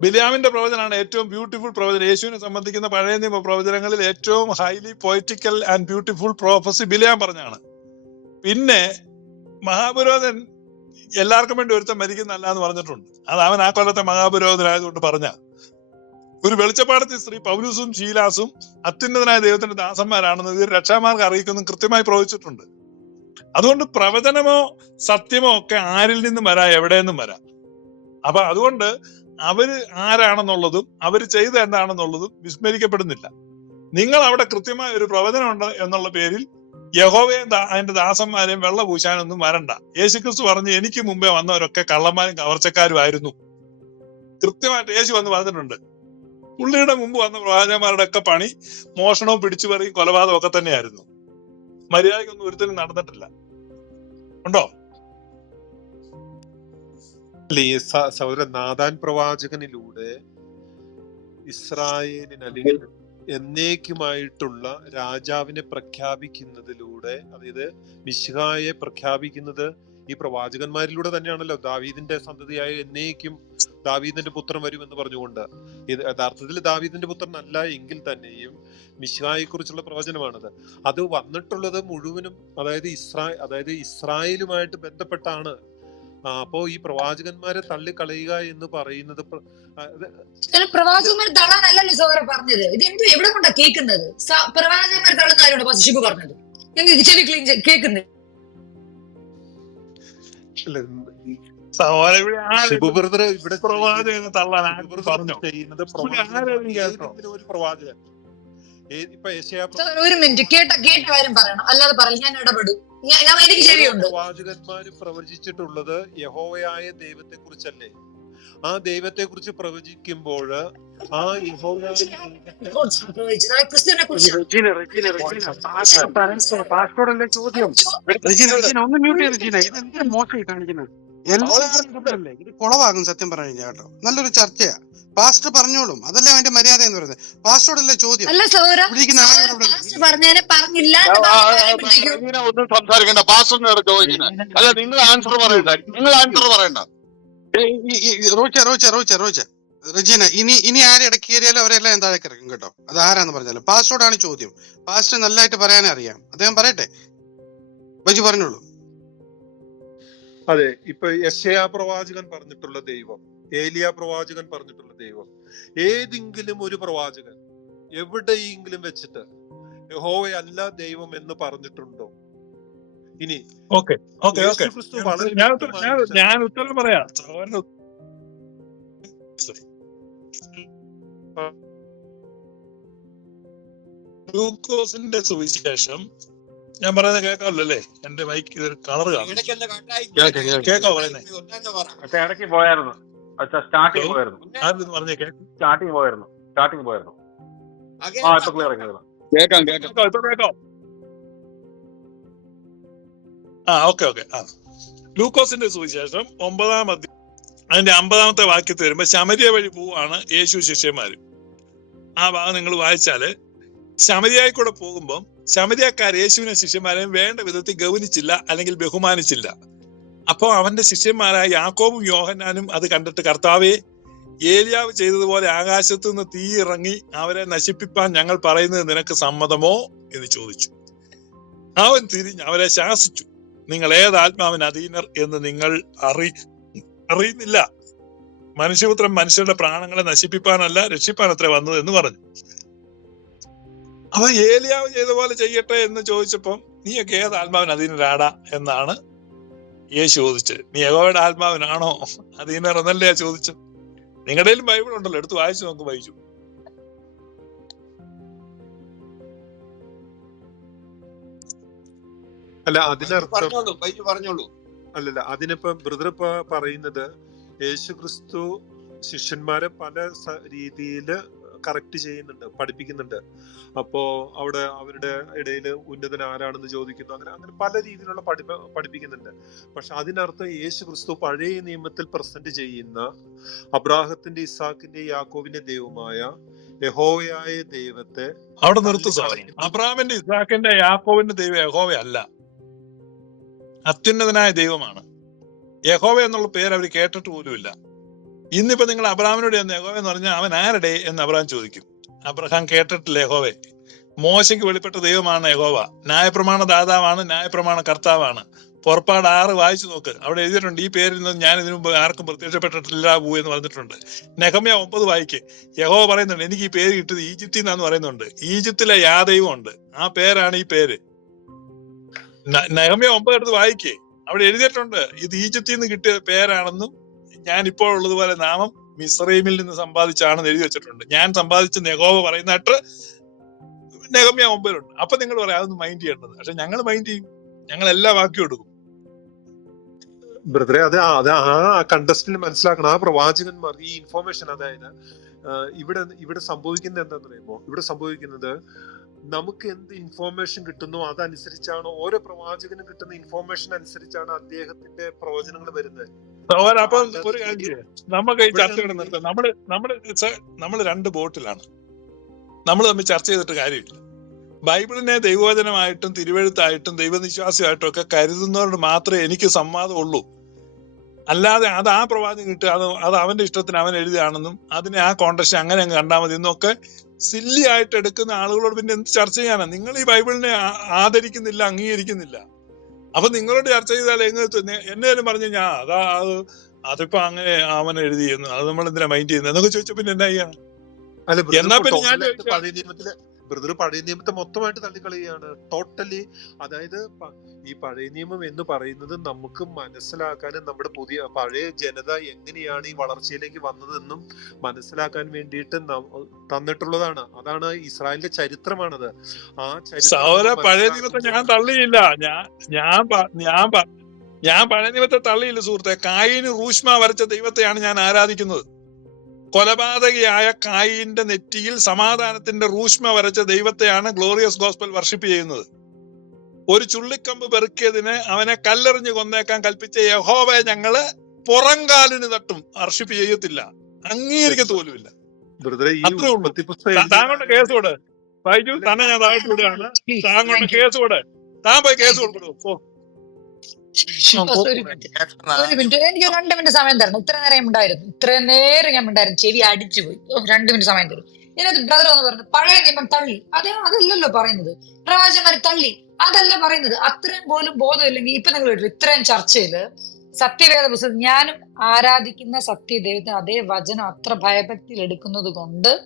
ബിലയാമിന്റെ പ്രവചനമാണ് ഏറ്റവും ബ്യൂട്ടിഫുൾ പ്രവചനം. യേശുവിനെ സംബന്ധിക്കുന്ന പഴയ നിയമ പ്രവചനങ്ങളിൽ ഏറ്റവും highly poetical and beautiful prophecy Balaam പറഞ്ഞാണ് പിന്നെ മഹാപുരോധൻ എല്ലാവർക്കും വേണ്ടി ഒരുത്തം മരിക്കുന്നല്ല എന്ന് പറഞ്ഞിട്ടുണ്ട്. അത് അവൻ ആ കൊല്ലത്തെ മഹാപുരോധനായതുകൊണ്ട് പറഞ്ഞ. ഒരു വെളിച്ചപ്പാടത്തെ സ്ത്രീ പൗലൂസും ശീലാസും അത്യുന്നതനായ ദൈവത്തിന്റെ ദാസന്മാരാണെന്ന് ഇവർ രക്ഷാമാർഗം അറിയിക്കുന്നു കൃത്യമായി പ്രവചിച്ചിട്ടുണ്ട്. അതുകൊണ്ട് പ്രവചനമോ സത്യമോ ഒക്കെ ആരിൽ നിന്നും വരാം എവിടെ നിന്നും വരാം? അപ്പൊ അതുകൊണ്ട് അവർ ആരാണെന്നുള്ളതും അവർ ചെയ്ത എന്താണെന്നുള്ളതും വിസ്മരിക്കപ്പെടുന്നില്ല. നിങ്ങൾ അവിടെ കൃത്യമായ ഒരു പ്രവചനം ഉണ്ട് എന്നുള്ള പേരിൽ യഹോവയും അതിന്റെ ദാസന്മാരെയും വെള്ള പൂശാനൊന്നും വരണ്ട. യേശുക്രിസ്തു പറഞ്ഞു എനിക്ക് മുമ്പേ വന്നവരൊക്കെ കള്ളന്മാരും കവർച്ചക്കാരും ആയിരുന്നു. കൃത്യമായിട്ട് യേശു വന്ന് പറഞ്ഞിട്ടുണ്ട് പുള്ളിയുടെ മുമ്പ് വന്ന പ്രവാചകന്മാരുടെ ഒക്കെ പണി മോഷണവും പിടിച്ചു പറയും കൊലപാതകവും ഒക്കെ തന്നെയായിരുന്നു. മര്യാദയ്ക്കൊന്നും ഒരുത്തനും നടന്നിട്ടില്ല. ഉണ്ടോ? അല്ല, ഈ സ- സഹോദരൻ നാദാൻ പ്രവാചകനിലൂടെ ഇസ്രായേലിന് അല്ലെങ്കിൽ എന്നേക്കുമായിട്ടുള്ള രാജാവിനെ പ്രഖ്യാപിക്കുന്നതിലൂടെ അതായത് മിശ്ഹായെ പ്രഖ്യാപിക്കുന്നത് ഈ പ്രവാചകന്മാരിലൂടെ തന്നെയാണല്ലോ ദാവീദിന്റെ സന്തതിയായ എന്നേക്കും ദാവീദിന്റെ പുത്രൻ വരും എന്ന് പറഞ്ഞുകൊണ്ട്. ഇത് യഥാർത്ഥത്തിൽ ദാവീദിന്റെ പുത്രനല്ല എങ്കിൽ തന്നെയും മിശ്രായെ കുറിച്ചുള്ള പ്രവചനമാണത്. അത് വന്നിട്ടുള്ളത് മുഴുവനും അതായത് ഇസ്രാ അതായത് ഇസ്രായേലുമായിട്ട് ബന്ധപ്പെട്ടാണ്. അപ്പോ ഈ പ്രവാചകന്മാരെ തള്ളിക്കളയുക എന്ന് പറയുന്നത് പ്ര- ആ, ഇത് പ്രവാചകന്മാർ തള്ളാനല്ലല്ലോ സോറ പറഞ്ഞത്. ഇത് എന്ത് എവിടെ കൊണ്ടാ കേൾക്കുന്നത്? പ്രവാചകന്മാരെ തള്ളുന്ന ആരോട് ശിബു പറഞ്ഞത്? ക്ലീൻ കേൾക്കുന്നത് പ്രവാചകനെ തള്ളാൻ ബ്രദർ ചെയ്യുന്നത് ഒരു പ്രവാചകൻ. ഒരു മിനിറ്റ്. കേട്ട കേട്ട കാര്യം പറയണം. അല്ലാതെ പറയും ഞാൻ ഇടപെടും. പ്രവാചകന്മാര് പ്രവചിച്ചിട്ടുള്ളത് യഹോവയായ ദൈവത്തെ കുറിച്ചല്ലേ ആ ദൈവത്തെ കുറിച്ച് പ്രവചിക്കുമ്പോൾ ആ യഹോവയായ ദൈവത്തെ ക്രിസ്തുവിനെ കുറിച്ച്. റെജീന റെജീന റെജീന. പാസ്പോർട്ട് അല്ലേ ചോദ്യം? ഒന്ന് മ്യൂട്ട് ചെയ്ത് റെജീന. ഇത് എന്തിനാ മോശമായി കാണിക്കുന്നത് എല്ലാവരും ഇത് കുളവാകും സത്യം പറഞ്ഞു കഴിഞ്ഞാൽ കേട്ടോ. നല്ലൊരു ചർച്ചയാ. പാസ്റ്റർ പറഞ്ഞോളും. അതല്ലേ അവന്റെ മര്യാദ എന്ന് പറയുന്നത്? പാസ്റ്ററോടല്ലേ ചോദ്യം? ഒന്നും സംസാരിക്കണ്ട. പാസ്റ്ററിനോട് ചോദിക്കുന്നത് അല്ല നിങ്ങൾ ആൻസർ പറയണ്ട. നിങ്ങൾ ആൻസർ പറയണ്ട. റോച്ച റോച്ച റോച്ച റോച്ച റജീന ഇനി ഇനി ആര് ഇടയ്ക്ക് കയറിയാലും അവരെല്ലാം താഴേക്ക് ഇറക്കും കേട്ടോ. അത് ആരാന്ന് പറഞ്ഞാലും. പാസ്റ്റോടാണ് ചോദ്യം. പാസ്റ്റ് നല്ലതായിട്ട് പറയാനേ അറിയാം. അദ്ദേഹം പറയട്ടെ? ബജു പറഞ്ഞോളൂ. അതെ ഇപ്പൊ യശയാ പ്രവാചകൻ പറഞ്ഞിട്ടുള്ള ദൈവം ഏലിയ പ്രവാചകൻ പറഞ്ഞിട്ടുള്ള ദൈവം ഏതെങ്കിലും ഒരു പ്രവാചകൻ എവിടെയെങ്കിലും വെച്ചിട്ട് യഹോവയല്ല ദൈവം എന്ന് പറഞ്ഞിട്ടുണ്ടോ? ഇനി ഓക്കെ ഓക്കെ ഓക്കെ. ഞാൻ ഉത്തരം- ഞാൻ ഞാൻ ഉത്തരം പറയാം. ഗ്ലൂക്കോസിന്റെ സുവിശേഷം. ഞാൻ പറയുന്നത് കേൾക്കാമല്ലോ അല്ലേ? എന്റെ മൈക്ക് ഇതൊരു കളർ കാണും. ഇടയ്ക്ക് എന്താ കട്ടായി. കേൾക്കാം, കേൾക്കാം. കേൾക്കാം പറയുന്നേ. ഒന്നെന്നെ ഇടയ്ക്ക് പോയായിരുന്നു. അച്ഛാ സ്റ്റാർട്ടിങ് പോയായിരുന്നു. പറഞ്ഞേ? സ്റ്റാർട്ടിങ് പോയായിരുന്നു. സ്റ്റാർട്ടിങ് പോയായിരുന്നു. ആ ഇപ്പൊ ക്ലിയർ കേൾക്കാം കേൾക്കാം. കേൾക്കാം ഇപ്പൊ കേൾക്കാം. ആ ഓക്കെ ഓക്കെ. ആ. ലൂക്കോസിന്റെ സുവിശേഷം ഒമ്പതാം അധ്യായം അതിന്റെ അമ്പതാമത്തെ വാക്യത്തിൽ വരുമ്പോ ശമരിയ വഴി പോവാണ് യേശു ശിഷ്യന്മാര്. ആ ഭാഗം നിങ്ങൾ വായിച്ചാൽ ശമരിയായി കൂടെ പോകുമ്പോൾ ശമരിയക്കാർ യേശുവിനെ ശിഷ്യന്മാരെയും വേണ്ട വിധത്തിൽ ഗൗനിച്ചില്ല അല്ലെങ്കിൽ ബഹുമാനിച്ചില്ല. അപ്പോൾ അവന്റെ ശിഷ്യന്മാരായ യാക്കോബും യോഹന്നാനും അത് കണ്ടിട്ട് കർത്താവെ ഏലിയാവ് ചെയ്തതുപോലെ ആകാശത്തു നിന്ന് തീ ഇറങ്ങി അവരെ നശിപ്പിപ്പാൻ ഞങ്ങൾ പറയുന്നത് നിനക്ക് സമ്മതമോ? എന്ന് ചോദിച്ചു. അവൻ തിരിഞ്ഞ് അവരെ ശാസിച്ചു. നിങ്ങൾ ഏത് ആത്മാവിന് അധീനർ എന്ന് നിങ്ങൾ അറി അറിയുന്നില്ല. മനുഷ്യപുത്രൻ മനുഷ്യരുടെ പ്രാണങ്ങളെ നശിപ്പിക്കാനല്ല രക്ഷിപ്പാൻ അത്ര വന്നത് എന്ന് പറഞ്ഞു. അപ്പൊ ഏലിയാവ് ചെയ്ത പോലെ ചെയ്യട്ടെ എന്ന് ചോദിച്ചപ്പം നീയൊക്കെ ഏത് ആത്മാവിന് അധീനരാടാ? എന്നാണ് യേശു ചോദിച്ചത്. നീ യഹോയുടെ ആത്മാവിനാണോ അധീനർ എന്നല്ലേ ചോദിച്ചത്? നിങ്ങളുടെ ബൈബിൾ ഉണ്ടല്ലോ എടുത്ത് വായിച്ചു നോക്ക് വായിച്ചു. അല്ല അതിനർത്ഥം പറഞ്ഞോളൂ അല്ലല്ല അതിനിപ്പോ ബ്രദർ ഇപ്പൊ പറയുന്നത് യേശു ക്രിസ്തു ശിഷ്യന്മാരെ പല രീതിയിൽ രീതിയിൽ കറക്റ്റ് ചെയ്യുന്നുണ്ട് പഠിപ്പിക്കുന്നുണ്ട്. അപ്പോ അവിടെ അവരുടെ ഇടയിൽ ഉന്നതൻ ആരാണെന്ന് ചോദിക്കുന്നു അങ്ങനെ അങ്ങനെ പല രീതിയിലുള്ള പഠിപ്പ പഠിപ്പിക്കുന്നുണ്ട്. പക്ഷെ അതിനർത്ഥം യേശു ക്രിസ്തു പഴയ നിയമത്തിൽ പ്രസന്റ് ചെയ്യുന്ന അബ്രാഹത്തിന്റെ ഇസാക്കിന്റെ യാക്കോവിന്റെ ദൈവമായ യഹോവയായ ദൈവത്തെ അവിടെ നിർത്തു അബ്രാഹിന്റെ ഇസാക്കിന്റെ യാക്കോവിന്റെ ദൈവം യഹോവ അല്ല അത്യുന്നതനായ ദൈവമാണ്. യഹോവ എന്നുള്ള പേര് അവർ കേട്ടിട്ട് പോലുമില്ല. ഇന്നിപ്പോ നിങ്ങൾ അബ്രഹാമിനോട് എന്ന് യഹോവ എന്ന് പറഞ്ഞാൽ അവൻ ആരുടെ എന്ന് അബ്രഹാം ചോദിക്കും. അബ്രഹാം കേട്ടിട്ടില്ല യഹോവെ മോശയ്ക്ക് വെളിപ്പെട്ട ദൈവമാണ് യഹോവ. ന്യായപ്രമാണ ദാതാവാണ് ന്യായപ്രമാണ കർത്താവാണ്. പുറപ്പാട് ആറ് വായിച്ചു നോക്ക്. അവിടെ എഴുതിയിട്ടുണ്ട് ഈ പേരിൽ നിന്ന് ഞാൻ ഇതിനു മുമ്പ് ആർക്കും പ്രത്യക്ഷപ്പെട്ടിട്ടില്ല പോ എന്ന് പറഞ്ഞിട്ടുണ്ട്. നെഹമ്യ ഒമ്പത് വായിക്ക്. യഹോവ പറയുന്നുണ്ട് എനിക്ക് ഈ പേര് കിട്ടിയത് ഈജിപ്തിൽ നിന്നാന്ന് പറയുന്നുണ്ട്. ഈജിപ്തിലെ യാദൈവം ഉണ്ട് ആ പേരാണ് ഈ പേര്. നെഹമ്യ ഒമ്പത് എടുത്ത് വായിക്കേ. അവിടെ എഴുതിയിട്ടുണ്ട് ഇത് ഈജിപ്തിൽ നിന്ന് കിട്ടിയ പേരാണെന്നും ഞാൻ ഇപ്പോൾ ഉള്ളതുപോലെ നാമം മിസ്രൈമിൽ നിന്ന് സമ്പാദിച്ചാണെന്ന് എഴുതി വെച്ചിട്ടുണ്ട്. ഞാൻ സമ്പാദിച്ച നെഗോവ പറയുന്നതായിട്ട് നെഗമ്യ ഒമ്പതിലുണ്ട് അപ്പൊ നിങ്ങൾ പറയാം അതൊന്നും മൈൻഡ് ചെയ്യേണ്ടത്. പക്ഷെ ഞങ്ങൾ മൈൻഡ് ചെയ്യും. ഞങ്ങൾ എല്ലാ വാക്യം എടുക്കും. ബ്രദറെ അത് അത് ആ കണ്ടസ്റ്റിന് മനസ്സിലാക്കണം. ആ പ്രവാചകന്മാർ ഈ ഇൻഫോർമേഷൻ അതായത് ഇവിടെ ഇവിടെ സംഭവിക്കുന്നത് എന്താണെന്ന് പറയുമ്പോ ഇവിടെ സംഭവിക്കുന്നത് നമുക്ക് എന്ത് ഇൻഫോർമേഷൻ കിട്ടുന്നു അതനുസരിച്ചാണ് ഓരോ പ്രവാചകനും കിട്ടുന്ന ഇൻഫോർമേഷൻ അനുസരിച്ചാണ് അദ്ദേഹത്തിന്റെ പ്രവചനങ്ങൾ വരുന്നത്. അപ്പൊ ഒരു കാര്യം. നമുക്ക് ഈ ചർച്ച നിർത്താം. നമ്മൾ നമ്മൾ നമ്മൾ രണ്ട് ബോട്ടിലാണ്. നമ്മൾ തമ്മിൽ ചർച്ച ചെയ്തിട്ട് കാര്യമില്ല. ബൈബിളിനെ ദൈവവചനമായിട്ടും തിരുവഴുത്തായിട്ടും ദൈവനിശ്വാസമായിട്ടും ഒക്കെ കരുതുന്നവരോട് മാത്രമേ എനിക്ക് സംവാദമുള്ളൂ. അല്ലാതെ അത് ആ പ്രവാചകം കിട്ടുക അത് അത് അവന്റെ ഇഷ്ടത്തിന് അവൻ എഴുതുകയാണെന്നും അതിനെ ആ കോണ്ടസ്റ്റ് അങ്ങനെ അങ്ങ് കണ്ടാൽ മതി എന്നൊക്കെ സില്ലി ആയിട്ട് എടുക്കുന്ന ആളുകളോട് പിന്നെ എന്ത് ചർച്ച ചെയ്യാനാ? നിങ്ങൾ ഈ ബൈബിളിനെ ആദരിക്കുന്നില്ല അംഗീകരിക്കുന്നില്ല. അപ്പൊ നിങ്ങളോട് ചർച്ച ചെയ്താൽ എങ്ങനെ എന്നേലും പറഞ്ഞു ഞാൻ അതാ അത് അതിപ്പോ അങ്ങനെ അവൻ എഴുതിയെന്ന് അത് നമ്മൾ എന്തിനാ മൈൻഡ് ചെയ്യുന്നത്? എന്നൊക്കെ ചോദിച്ചാൽ പിന്നെ എന്നാ ചെയ്യാണ് എന്നാ പിന്നെ ഞാൻ ബ്രദർ പഴയ നിയമത്തെ മൊത്തമായിട്ട് തള്ളിക്കളയാണ് ടോട്ടലി അതായത് ഈ പഴയ നിയമം എന്ന് പറയുന്നത് നമുക്ക് മനസ്സിലാക്കാനും നമ്മുടെ പുതിയ പഴയ ജനത എങ്ങനെയാണ് ഈ വളർച്ചയിലേക്ക് വന്നതെന്നും മനസ്സിലാക്കാൻ വേണ്ടിയിട്ട് തന്നിട്ടുള്ളതാണ്. അതാണ് ഇസ്രായേലിന്റെ ചരിത്രമാണത്. ആ ചരിത്രം സഹോദര പഴയ നിയമത്തെ ഞാൻ തള്ളിയില്ല. ഞാൻ ഞാൻ ഞാൻ ഞാൻ പഴയ നിയമത്തെ തള്ളിയില്ല സുഹൃത്തെ. കായിന് റൂഷ്മ വരച്ച ദൈവത്തെയാണ് ഞാൻ ആരാധിക്കുന്നത്. കൊലപാതകയായ കായിന്റെ നെറ്റിയിൽ സമാധാനത്തിന്റെ റൂഷ്മ വരച്ച ദൈവത്തെയാണ് ഗ്ലോറിയസ് ഗോസ്പൽ വർഷിപ്പ് ചെയ്യുന്നത്. ഒരു ചുള്ളിക്കമ്പ് പെറുക്കിയതിന് അവനെ കല്ലെറിഞ്ഞ് കൊന്നേക്കാൻ കൽപ്പിച്ച യഹോവയെ ഞങ്ങൾ പുറംകാലിന് തട്ടും വർഷിപ്പ് ചെയ്യത്തില്ല. അംഗീകരിക്കത്ത് പോലുമില്ല. അത്രേ ഉള്ളൂ. താങ്കളുടെ കേസ് കൂടെ ബൈജു തന്നെ ഞാൻ വിടുകയാണ്. താങ്കളുടെ കേസ് കൂടെ താൻ പോയി കേസ് കൊടുക്കണോ ഒരു മിനിറ്റ്. ഒരു മിനിറ്റ്. എനിക്ക് രണ്ട് മിനിറ്റ് സമയം തരണം. ഇത്ര നേരം ഉണ്ടായിരുന്നു ഇത്ര നേരം ഞാൻ ഉണ്ടായിരുന്നു ചെവി അടിച്ചു പോയി. ഓ, രണ്ട് മിനിറ്റ് സമയം തരും. ഇതിനകത്ത് ബ്രദർ എന്ന് പറഞ്ഞു പഴയ നിയമം തള്ളി. അതേ അതല്ലല്ലോ പറയുന്നത്. പ്രവാചകന്മാർ തള്ളി. അതല്ല പറയുന്നത്. അത്രയും പോലും ബോധമില്ലെങ്കിൽ ഇപ്പൊ നിങ്ങൾ കേട്ടു. ഇത്രയും ചർച്ചയിൽ സത്യവേദ പുസ്തകം ഞാനും ആരാധിക്കുന്ന സത്യദൈവത്തിന് അതേ വചനം അത്ര ഭയഭക്തിയിൽ എടുക്കുന്നത് കൊണ്ട്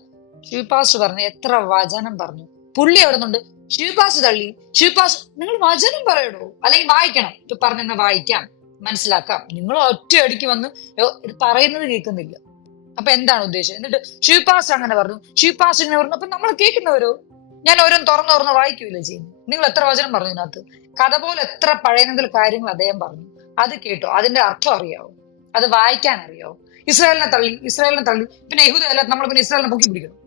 ശിവപാസ് പറഞ്ഞു എത്ര വചനം പറഞ്ഞു. പുള്ളി എവിടുന്നുണ്ട് ശിവപാസ് തള്ളി. ശിവപാസ് നിങ്ങൾ വചനം പറയണോ അല്ലെങ്കിൽ വായിക്കണം. ഇപ്പൊ പറഞ്ഞ വായിക്കാം. മനസ്സിലാക്കാം. നിങ്ങൾ ഒറ്റയടിക്ക് വന്ന് "യ്യോ, ഇത് പറയുന്നത് കേൾക്കുന്നില്ല. അപ്പൊ എന്താണ് ഉദ്ദേശം? എന്നിട്ട് ശിവപാസ് അങ്ങനെ പറഞ്ഞു. ശിവപാസ് ഇങ്ങനെ പറഞ്ഞു. അപ്പൊ നമ്മൾ കേൾക്കുന്നവരോ? ഞാൻ ഓരോന്ന് തുറന്നു തുറന്ന് വായിക്കൂല ചെയ്യുന്നു? നിങ്ങൾ എത്ര വചനം പറഞ്ഞു ഇതിനകത്ത്? കഥ പോലെ എത്ര പഴയതിൽ കാര്യങ്ങൾ അദ്ദേഹം പറഞ്ഞു. അത് കേട്ടോ. അതിന്റെ അർത്ഥം അറിയാവോ? അത് വായിക്കാൻ അറിയാവോ? ഇസ്രായേലിനെ തള്ളി ഇസ്രായേലിനെ തള്ളി. പിന്നെ യഹൂദ അല്ല നമ്മൾ പിന്നെ ഇസ്രായേലിനെ പൊക്കി പിടിക്കണം.